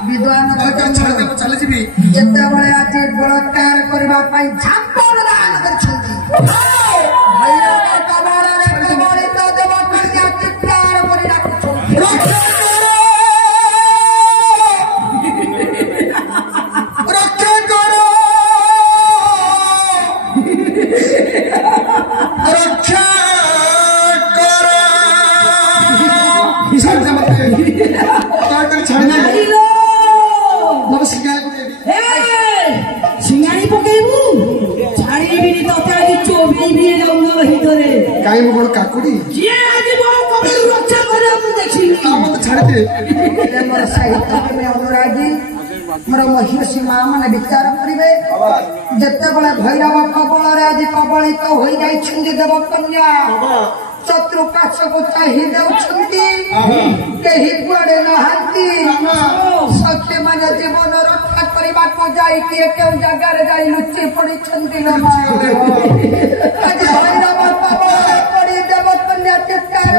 विद्वान चल जी जिते बड़े आज बलात्कार करबा पाई झांपड़ दान करछंती भैया के कबाड़ा रे कबाड़ी तो देव कन्या चित्कार करि राखछंती रक्षा करो रक्षा करो छाड़ना सिंगाई पकेबू छाड़ीबी तते आज चोबीबी जंगल हितरे काई मो काकुड़ी जे आज मो कबल रक्षा करे हम देखी मत छाड़ दे मोर साहित्य में अनुरागी मोर महिषी माँ मैंने विचार करेंगे जिते बड़े भैरव कबल आज कबलित हो जाए देव कन्या चतुर्पाश को चाहिए कहीं कुआड़े नहांती सखे माने जीवन रक्षा करने को जाए क्यों जगार जाए लुचि पड़ी आज भैरव कबल पड़ी देव कन्या चित्कार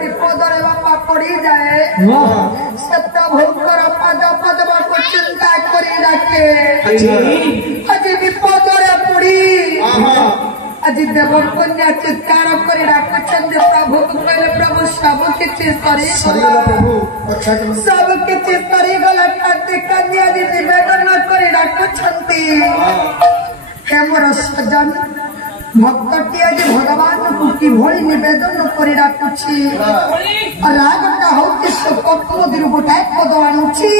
विपद बापा पड़ी जाए सत्य भोकर पद पदम को चिंता करी रखे आज विपद पड़ी आज देव कन्या चित्कार करी रखछन प्रभु कहले प्रभु सब किछि सब किछि करी गला खाती कन्या जी निवेदन करी रखछंती हे मोर सजन भक्तटी आज भगवान को किभଳି निवेदन करी रखुछि रागटा होछि कप नदीर गोटाए पद आणुछि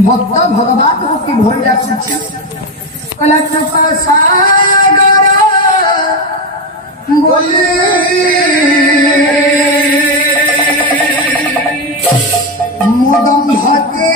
भक्त भगवान को किभଳି रखुछि कला कृपा सागर बोले मुदम भते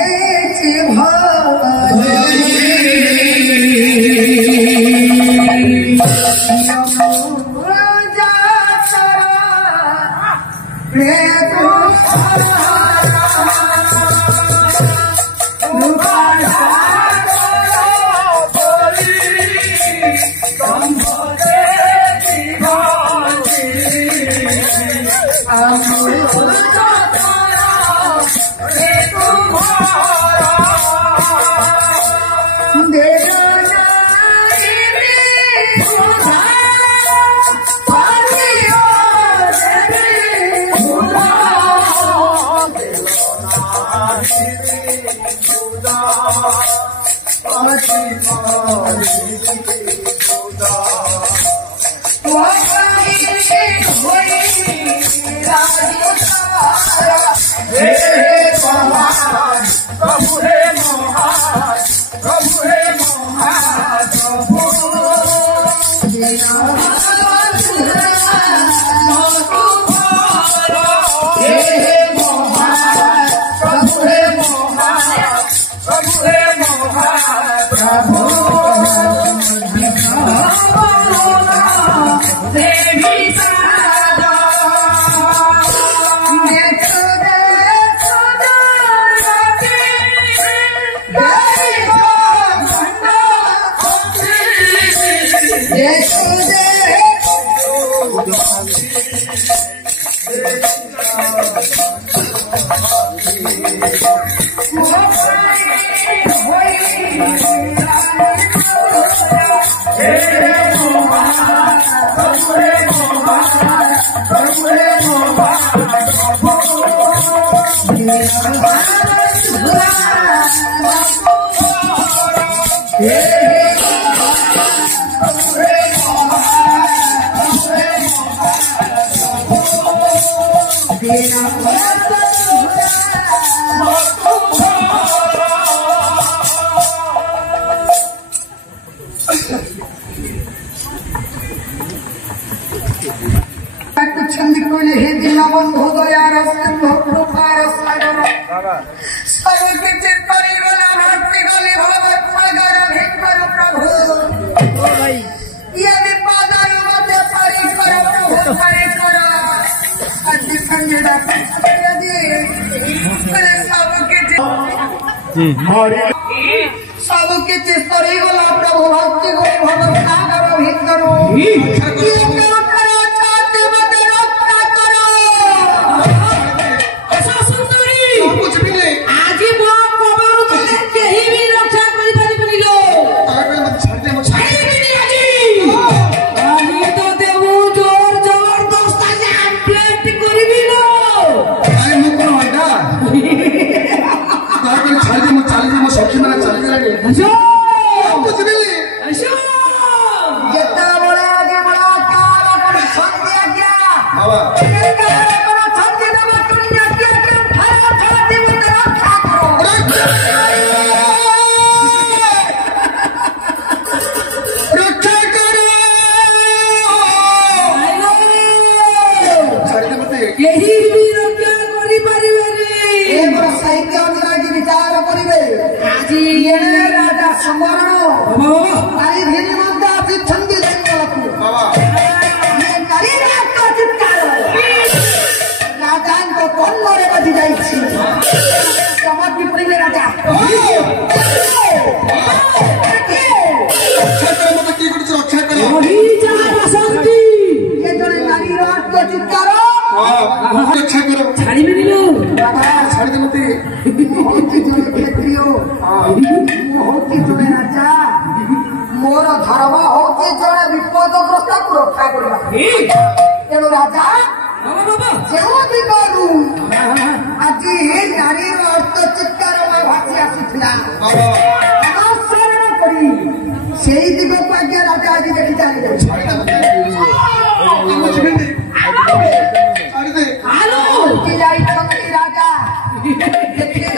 सब किछि करी गला प्रभु भक्ति को भगवान सागर भीतर छाती मत रक्षा करो केही भी रक्षा करि परिबे रे ए मोर साहित्य अनुरागी विचार करिवे आजी ये राजा समरण बाबा आरी भिन्न मध्य अति छंदी लेंगलकु बाबा ये नारी राजा चित्कार राजा को कौन मोरे बजी जाइछि समझ भी पड़े राजा रक्षा कर मत की कुछ रक्षा कर वही जा बसंती ये जने नारी राजा चित्कार हां रक्षा कर छाड़ी में लो बाबा छाड़ दे मते होती जने क्षेत्रियो होती जने राजा मोर धर्म होती जने विपदग्रस्त को रक्षा करबा तेणु राजा बाबा जेउ दिगरु আজি নারীর অর্থ চিৎকার ভাসি আসুଥିଲା बाबा অনুসরণ করি সেই দিগକୁ আজ্ঞা রাজা আজি দেখি চালি যাচ্ছে मुझे भी छाड़ दे আলো কি যাইছন্তি রাজা দেখিলে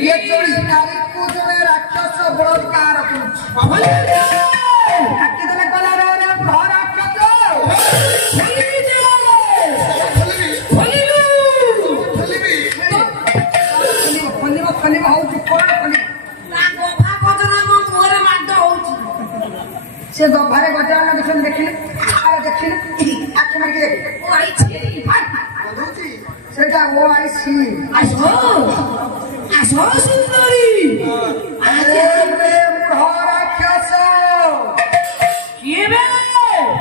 ইয়ে চড়ি নারীକୁ জনে রাক্ষস বলৎকার করছে बाबा ডাকিদেলে কলা রে ঘর রাক্ষস ଖଲିବ ହଉଛି କଣ ଖଲିବ ସେ ଗଭାରେ ଗଜା ଦେଖିଲେ ଦେଖିଲେ ଆଖି ମାରିକି ଦେଖି ସେଇଟା ଓ ଆଇ ସି ରାକ୍ଷସ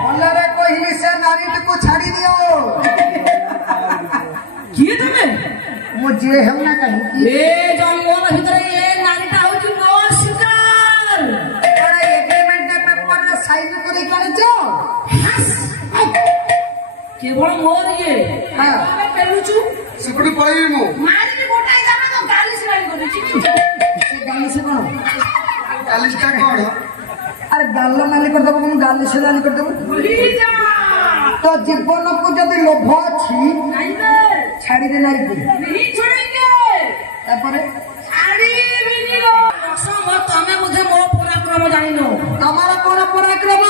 ଭଲରେ କହିଲି ସେ ନାରୀଟିକୁ ଛାଡି ଦିଅ ମୁଁ ଯିଏ ହେଉନା କାହିଁକି କଣ ଏଗ୍ରିମେଣ୍ଟ ପେପରରେ ସାଇନ୍ କରି କାଣିଛ केवल मोर ये हाँ। मैं पेलुचु सेपटे पळेई मु मारी के गोटाई जाना तो गाली सिलाई करूची ସେ ଗାଲି ସେ କଣ कालिस्टा कोन ଆରେ ଗାଲ ନାଲି କରିଦେବୁ ମୁଁ ଗାଲି ସେ ନାଲି କରିଦେବୁ भूली जा ତ ଜୀବନକୁ ଯଦି ଲୋଭ ଅଛି नहीं बे ଛାଡ଼ିଦେ ନାରୀକୁ नहीं छोड़ेंगे ତାପରେ साड़ी भी नहीं लो असम तमे मुझे मो पराक्रम जानी नो ତମର କଣ ପରାକ୍ରମ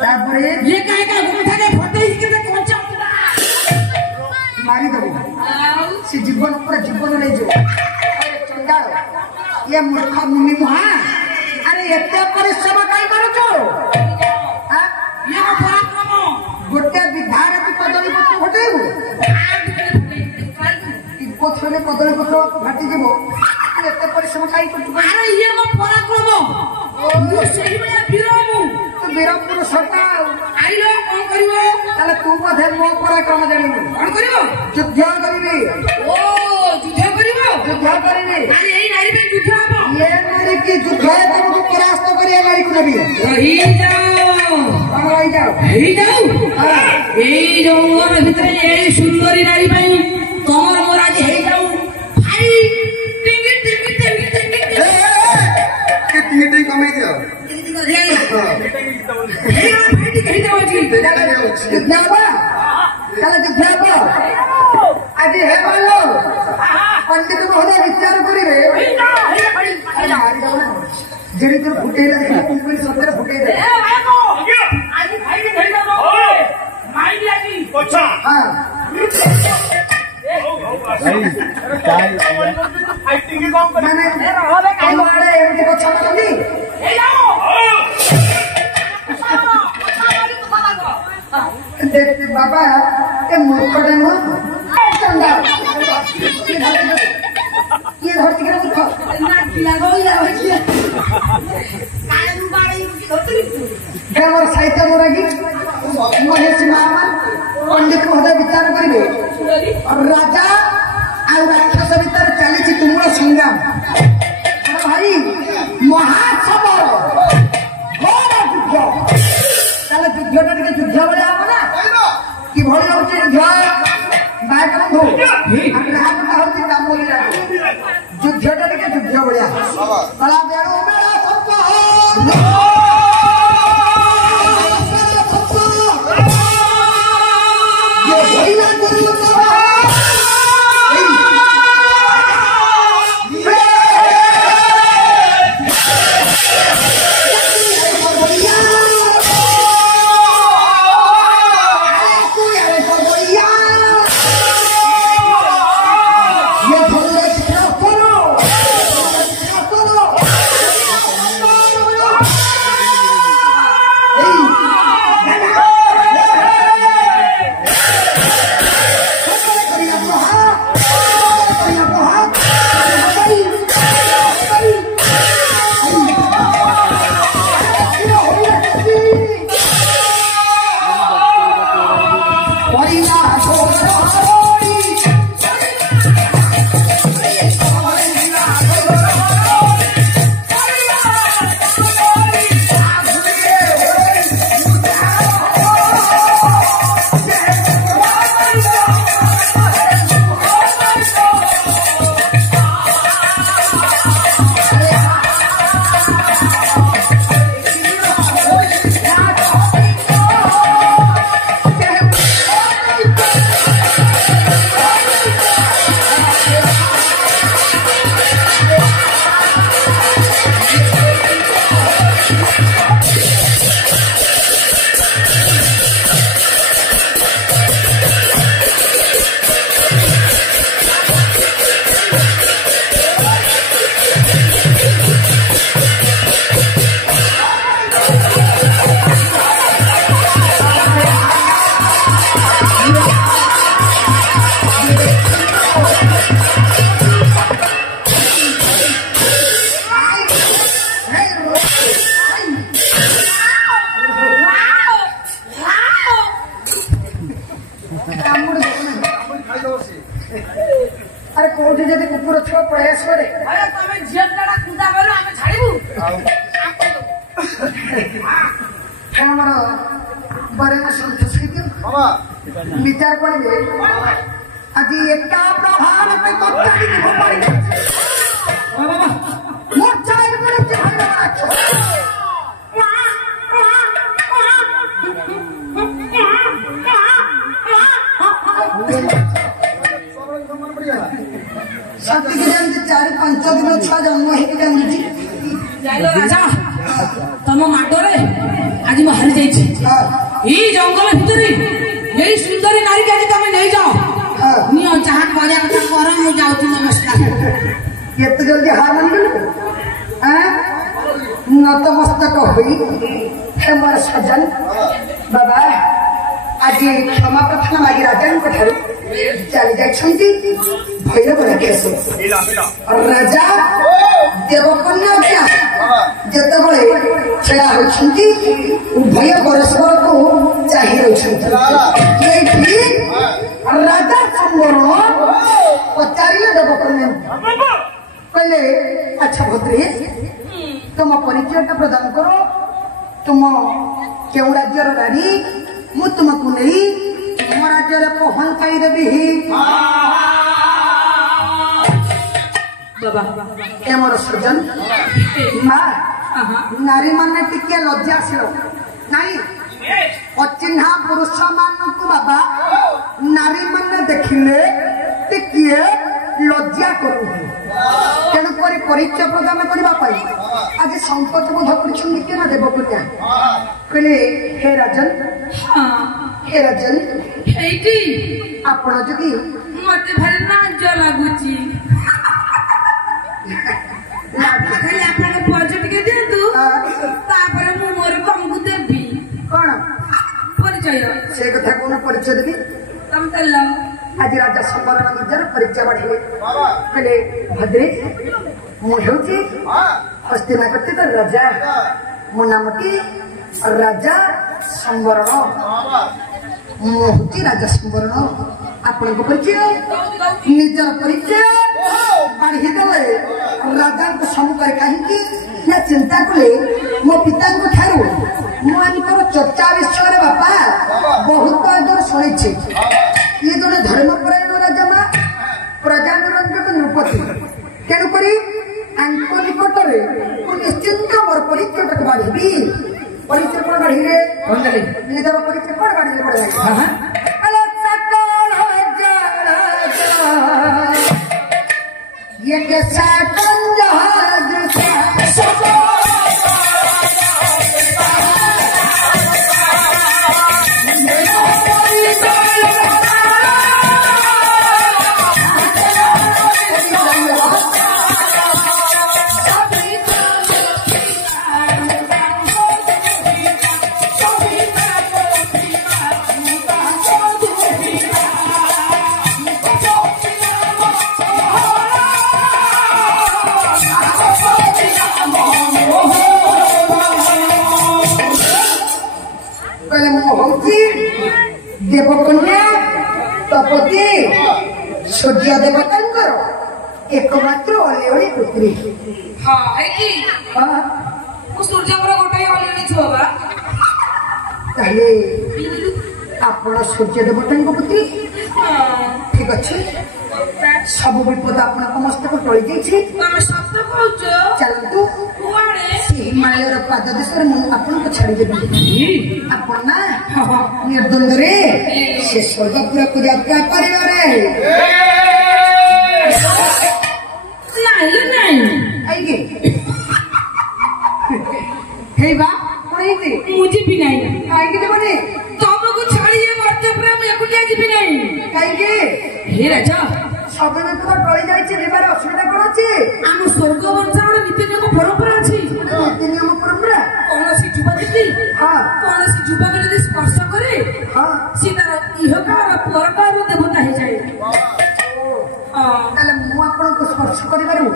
ତାପରେ ये कहे का गोठा के फटे के पहुंचा ମାରିଦେବୁ ସେ ଜୀବନ ପୁରା ଜୀବନ ନେଇଯିବ ଆରେ ଚଣ୍ଡାଳ ଇଏ ମୂର୍ଖ ମୁନି ମୁହା ଆରେ ଏତେ ପରିଶ୍ରମ କାଇଁ କରୁଛୁ ଆଁ? ये पराक्रम ଗୋଟେ ବିଧାରେ ତୁ କଦଳୀ ପତ୍ର ଫଟେଇବୁ ପଛରେ କଦଳୀ ପତ୍ର ଫାଟିଯିବ ଏତେ ପରିଶ୍ରମ କାଇଁ କରୁଛୁ अरे ये मो पराक्रम मु सही में वीरमु ତୁ ବୀରପୁର ସଟା ଆଉ आइलो कोन करिवो ତାହେଲେ ତୁ ବୋଧେ ମୋ ପରାକ୍ରମ ଜାଣିବୁ कोन करिवो ଯୁଦ୍ଧ କରିବି ओ युद्ध करिवो ଯୁଦ୍ଧ କରିବି अरे यही नारी पे युद्ध हबो ଇଏ ନାରୀକି ଯୁଦ୍ଧ ତମକୁ ପରାସ୍ତ କରି ଏ ନାରୀକୁ ନେବି रही जाओ କଣ ରହିଯାଉ रही जाओ এই জঙ্গল ভিতরে এই সুন্দরী নারী পাই তোমার মোর আজ হেই যাও ভাই টিঙ্গি টিঙ্গি টিঙ্গি টিঙ্গি के तीटे कमे दियो হেই ভাই টি কই যাও জি ଯୁଦ୍ଧ ହବ ତାହେଲେ ଯୁଦ୍ଧ ହବ ଆଜି ହେ ଭଲ ପଣ୍ଡିତ ମହୋଦୟ ବିଚାର କରିବେ ଯେମିତି ତୋର ଫୁଟେଇଲା ଦେଖିଲା କୁମ୍ପି ସତରେ ଫୁଟେଇଲେ ଏ ଭାଇको ଆଜି ଭାଇ ଟି କଇ ଯାଉ ମାଇଲି ଆଜି ପଛା ହଁ ଫାଇଟିଂ କଣ କରିବ ମାନେ ତମ ଆଡେ ଏମିତି ଗଛ ମାରନ୍ତି ହେଇ ଯାও ଦେଖ ବାବା ଏ ମୂର୍ଖଟା ନୁହଁ ଚଣ୍ଡା କିଏ ଧରିଛି କିରେ ମୂର୍ଖ ନାକି ଲାଗୋ ଯାଉ କାଳେ ବାଡେଇ ଧରତି ହେ ଆମର ସାହିତ୍ୟ ମୋରାଗୀ ମହେଶ ମହାମା ପଣ୍ଡିତ ମହୋଦୟ ବିଚାର କରିବେ ରାଜା ଆଉ ରାକ୍ଷସ ଭିତରେ ଚାଲିଛି ତୁମର ସଂଗ୍ରାମ ଆରେ ଭାଇ ମହାସବର ଘୋର ଯୁଦ୍ଧ ତାହେଲେ ଯୁଦ୍ଧଟା ଟିକେ ଯୁଦ୍ଧ ଭଳିଆ ହବ ନା କିଭଳି ହଉଛି ଯୁଦ୍ଧ ବାୟକବନ୍ଧୁ ରାମଟା ହଉଛି କାମୁଲି ରାଜ ଯୁଦ୍ଧଟା ଟିକେ ଯୁଦ୍ଧ ଭଳିଆ କଳା ବେଳୁ ମେଳା Yeah! ଆମର ବରେଣ୍ୟ ସନ୍ତୋଷ ବିଚାର କରିବେ ଆଜି ଏକା ପ୍ରଭାବ ମୋ ଚାରି ପରେ ସତିକି ଜାଣିଛି 4-5 ଦିନ ଛୁଆ ଜନ୍ମ ହେଇକି ଜାଣିଛି ରାଜା ତମ ମାଡରେ ଆଜି ମୁଁ ହାରି ଯାଇଛି ଏଇ ଜଙ୍ଗଲ ଭିତରେ ଏଇ ସୁନ୍ଦରୀ ନାରୀକି ଆଜି ତମେ ନେଇଯାଅ ନିଅ ଯାହା କରିବା କଥା କର ମୁଁ ଯାଉଛି ନମସ୍କାର ଏତେ ଜଲ୍ଦି ହାର ମାନିଗଲୁ ନତମସ୍ତକ ହୋଇ ହେ ମୋର ସଜନ ବାବା ଆଜି କ୍ଷମା ପ୍ରାର୍ଥନା ମାଗି ରାଜାଙ୍କ ଠାରୁ ଚାଲି ଯାଇଛନ୍ତି ଭୈରବ ରାକେଶ ରାଜା ଦେବକନ୍ୟା ଯେତେବେଳେ ଛିଡ଼ା ହୋଇଛନ୍ତି ଉଭୟ ପରସ୍ପରକୁ ଚାହିଁ ରହିଛନ୍ତି ଏଇଠି ରାଜା ସମ୍ବରଣ ପଚାରିଲେ ଦେବକନ୍ୟା କହିଲେ ଆଚ୍ଛା ଭଦ୍ରୀ ତୁମ ପରିଚୟଟା ପ୍ରଦାନ କର ତୁମ କେଉଁ ରାଜ୍ୟର ରାଣୀ ମୁଁ ତୁମକୁ ନେଇ ତୁମ ରାଜ୍ୟରେ ପହଞ୍ଚାଇ ଦେବି ଏ ମୋର ସଜନ ମା ନାରୀ ମାନେ ଟିକେ ଲଜ୍ଜାଶୀଳ ନାଇଁ ଅଚିହ୍ନା ପୁରୁଷ ମାନଙ୍କୁ ବାବା ନାରୀ ମାନେ ଦେଖିଲେ ଟିକିଏ ଲଜ୍ଜା କରୁଛନ୍ତି ତେଣୁକରି ପରିଚୟ ପ୍ରଦାନ କରିବା ପାଇଁ ଆଜି ସଂକୋଚ ବୋଧ କରିଛନ୍ତି କି ନା ଦେବକନ୍ୟା କହିଲେ ହେ ରାଜନ ହେଇଟି ଆପଣ ଯଦି ମତେ ଭାରି ଲାଜ ଲାଗୁଛି ଖାଲି ଆପଣଙ୍କ ପରିଚୟ ଟିକେ ଦିଅନ୍ତୁ ତାପରେ ମୁଁ ମୋର ତମକୁ ଦେବି କଣ ପରିଚୟ ସେ କଥା କଣ ପରିଚୟ ଦେବି ତମେ ଦେଲ ଆଜି ରାଜା ସମ୍ବରଣ ନିଜର ପରିଚୟ ବଢ଼ିଲେ କହିଲେ ଭଦ୍ରେ ମୁଁ ହେଉଛି ହସ୍ତିନାଗତିକ ରାଜା ମୋ ନାମଟି ରାଜା ସମ୍ବରଣ ମୁଁ ହେଉଛି ରାଜା ସମ୍ବରଣ ଆପଣଙ୍କ ପରିଚୟ ନିଜର ପରିଚୟ ବାଢି ଦେଲେ ରାଜାଙ୍କ ସମ୍ମୁଖରେ କାହିଁକି ନା ଚିନ୍ତା କଲେ ମୋ ପିତାଙ୍କ ଠାରୁ ମୁଁ ଆଙ୍କର ଚର୍ଚ୍ଚା ବିଷୟରେ ବାପା ବହୁତ ଆଦର ଶୁଣିଛି ଇଏ ଜଣେ ଧର୍ମପରାୟଣ ରାଜା ମା ପ୍ରଜାନରଞ୍ଜକ ନୃପତି ତେଣୁକରି ଆଙ୍କ ନିକଟରେ ମୁଁ ନିଶ୍ଚିନ୍ତ ମୋର ପରିଚୟଟାକୁ ବାଢିବି ପରିଚୟ କଣ ବାଢିଲେ ନିଜର ପରିଚୟ କଣ ବାଢିଲେ ବଡ ये कैसा जहाज देवकन्या तपति सूर्य देवतांकर एकमात्र अलियोड़ी पुत्री हाँ है सूर्यकर गोटे अलियोड़ी छुआ बा ताले आपण सूर्य देवतांक पुत्री ठीक अच्छे सब विपद आपन मस्तक टळी जाइछि तमे सत्य कहउछ चलतु कुआडे हिमालयर पाद देशर मु आपन को छाडी देबी आपन ना निर्द्वंद रे से स्वर्गपुर को यात्रा करियो रे नहीं आइगे हे बा कोइते मुझे भी नहीं आइगे देबनी तुमको छाड़ी ये मरते प्रेम एकुटिया जी भी नहीं काइगे हे राजा सब विपद टळी जाइछि जेबार असुविधा कोन अछि आम स्वर्ग वंशर नीति नियम परंपरा अछि नीति नियम परंपरा कौनसी युवती हाँ कौनसी युवक यदि स्पर्श करे हाँ सी तार इहकार परकार देवता हो जाए ताले मु आपन को स्पर्श करिबारु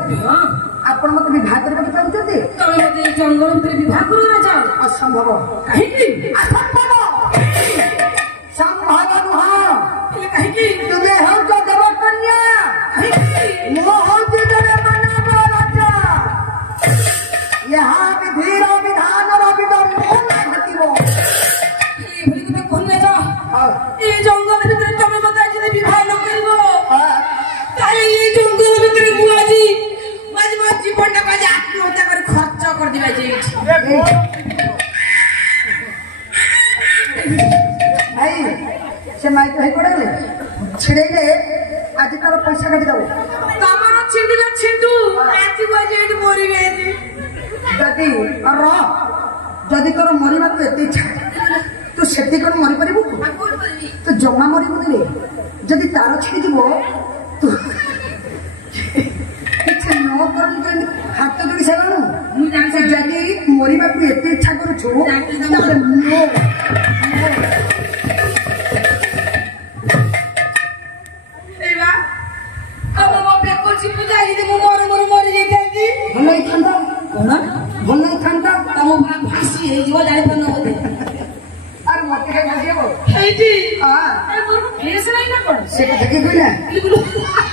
आपन मते विवाह करबा चाहते तमे मते जंगल भीतर विवाह करू ना जाओ असंभव काहे की असंभव संभव नुहा काहे की तुम्हें हम जो देवकन्या मो हो जिदरे मनाबो राजा यहाँ विधि विधान विदम घटिबो ଭାଇ ସେ ମାଇକ ଭାଇ ପଡେଇଲେ ଛିଡେଇଲେ ଆଜି ତାର ପଇସା କାଟିଦବ ତମର ଛିଣ୍ଡିଲା ଛିଣ୍ଡୁ ଆଜି ବାଜି ଏଠି ମରିବେ ଆଜି ଯଦି ଯଦି ତୋର ମରିବାକୁ ଏତେ ଇଚ୍ଛା ତୁ ସେଠି କଣ ମରିପାରିବୁ ତୁ ଜମା ମରିବୁନି ରେ ଯଦି ତାର ଛିଡ଼ିଯିବ ତୁ କିଛି ନ କରନ୍ତୁ ହାତ ଯୋଡ଼ି ସାରିଲୁ ମୁଁ ଜାଣିଛି ଯଦି ମରିବାକୁ ଏତେ ଇଚ୍ଛା କରୁଛୁ ତାହେଲେ ଭଲ ହେଇଥାନ୍ତା ଭଲ ହେଇଥାନ୍ତା ତମ ଭାସି ହେଇଯିବ ଜାଣିପାରୁନ ବୋଧେ ଆରେ ମତେ କାଇଁ ବୁଝିବ ହେଇଛି ହଁ ଫେସ୍ ନାହିଁ ନା କଣ ସେ କଥା କି କହିଲା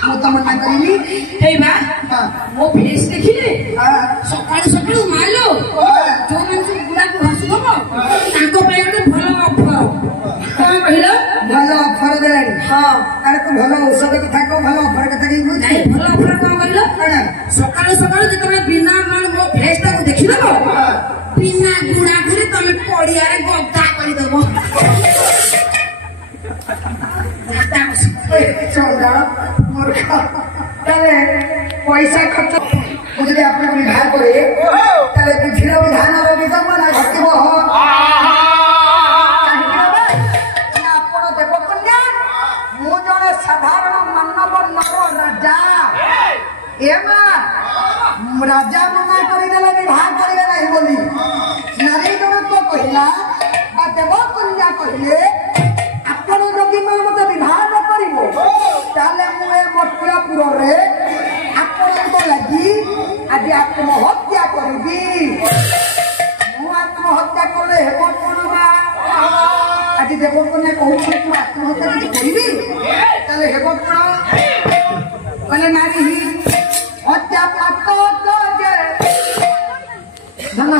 ମୁଁ ତମ ନା କରିନି ହେଇ ବା ହଁ ମୋ ଫେସ୍ ଦେଖିଲେ ହଁ ସକାଳୁ ସକାଳୁ ମାଲୋ ଯୋଉମାନେ ସବୁ ଗୁଡାକୁ ଭାସୁଥବ ତାଙ୍କ ପାଇଁ ଗୋଟେ ଭଲ ଅଫର କଣ କହିଲ ଭଲ ଅଫର ଦେଲାଣି ହଁ ଆରେ ତୁ ଭଲ ଔଷଧ କଥା କହ ଭଲ ଅଫର କଥା କାଇଁ କହୁଛୁ ନାଇଁ ଭଲ ଅଫର କଣ କହିଲ କଣ ସକାଳୁ ସକାଳୁ ଯେତେବେଳେ ବିନା ମୋ ଫେସ୍ ଟାକୁ ଦେଖିଦବ ବିନା ଗୁଡାକୁରେ ତମେ ପଡିଆରେ ଗଦା କରିଦବ ଚଣ୍ଡାଳ ମୂର୍ଖ ତାହେଲେ ପଇସା ଖର୍ଚ୍ଚ ମୁଁ ଯଦି ଆପଣଙ୍କୁ ବିବାହ କରେ ତାହେଲେ ବୁଝିର ବିଧାନର ବିଧବ ନା ଘଟିବ ଆପଣ ଦେବକନ୍ୟା ମୁଁ ଜଣେ ସାଧାରଣ ମାନବ ନର ରାଜା ଏ ମା ରାଜା ମନା କରିଦେଲେ ବିବାହ କରିବେ ନାହିଁ ବୋଲି ନାରୀ ଜଣକ କହିଲା ବା ଦେବକନ୍ୟା କହିଲେ ଆପଣ ଯଦି ମତେ ବିବାହ ନ କରିବ ତାହେଲେ ମୁଁ ଏ ମଥୁରାପୁରରେ ଆପଣଙ୍କ ଲାଗି ଆଜି ଆତ୍ମହତ୍ୟା କରିବି ମୁଁ ଆତ୍ମହତ୍ୟା କଲେ ହେବ କଣ ବା ଆଜି ଦେବକନ୍ୟା କହୁଛି ମୁଁ ଆତ୍ମହତ୍ୟା କିଛି କରିବି ତାହେଲେ ହେବ କଣ କହିଲେ ନାରୀ ହତ୍ୟା ପାପ କରେ ଧନ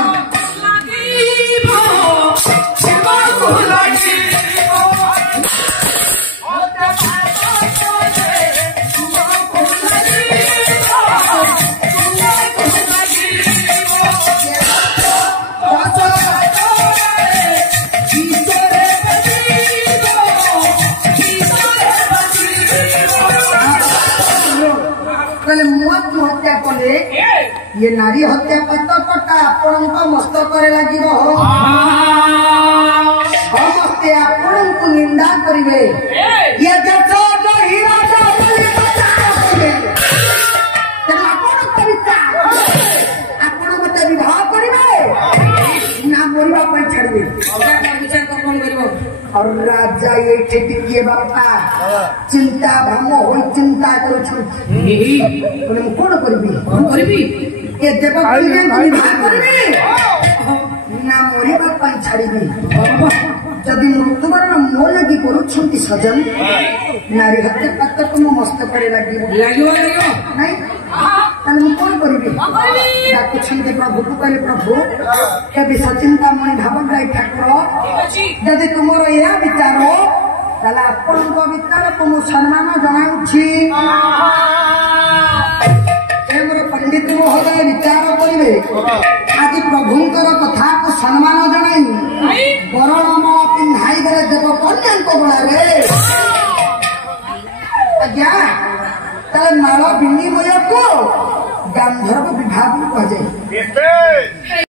ये नारी हत्या पतकटा आपणक मस्तकरे लागिब समस्ते आपणक निंदा करिवे ये देश नहीं राजा बोली प्रचार करिवे तेणु आपण कविता आपण मते विवाह करिवे ना मरिबा पई छाड़िवे विचार कौन करिवो और राजा ये टिके बापा चिंता भ्रम होई चिंता करू बोले कोन करबी ये देवकन्या विवाह करबी ना मरिबा पई छाड़िबी जदि मृत्युवरण मो लगी करुछंती सजन नारी हत्या पतक मो मस्तकरे लागिबो नहीं ताले मु कोन करबी डाकुछंती प्रभु को कहले प्रभु के विसचिंता मणि भावग्राही ठाकुर जदि तुमर या विचार ताले आपनक विचार को मु सम्मान जणाउछि पंडित महोदय विचार करेंगे आज प्रभुंकर कथा को सम्मान जनाई बरण पिंधाई देवे देवकन्या बड़े आज्ञा ताले माल विनिमय को गांधर्व विभाग कह जाए।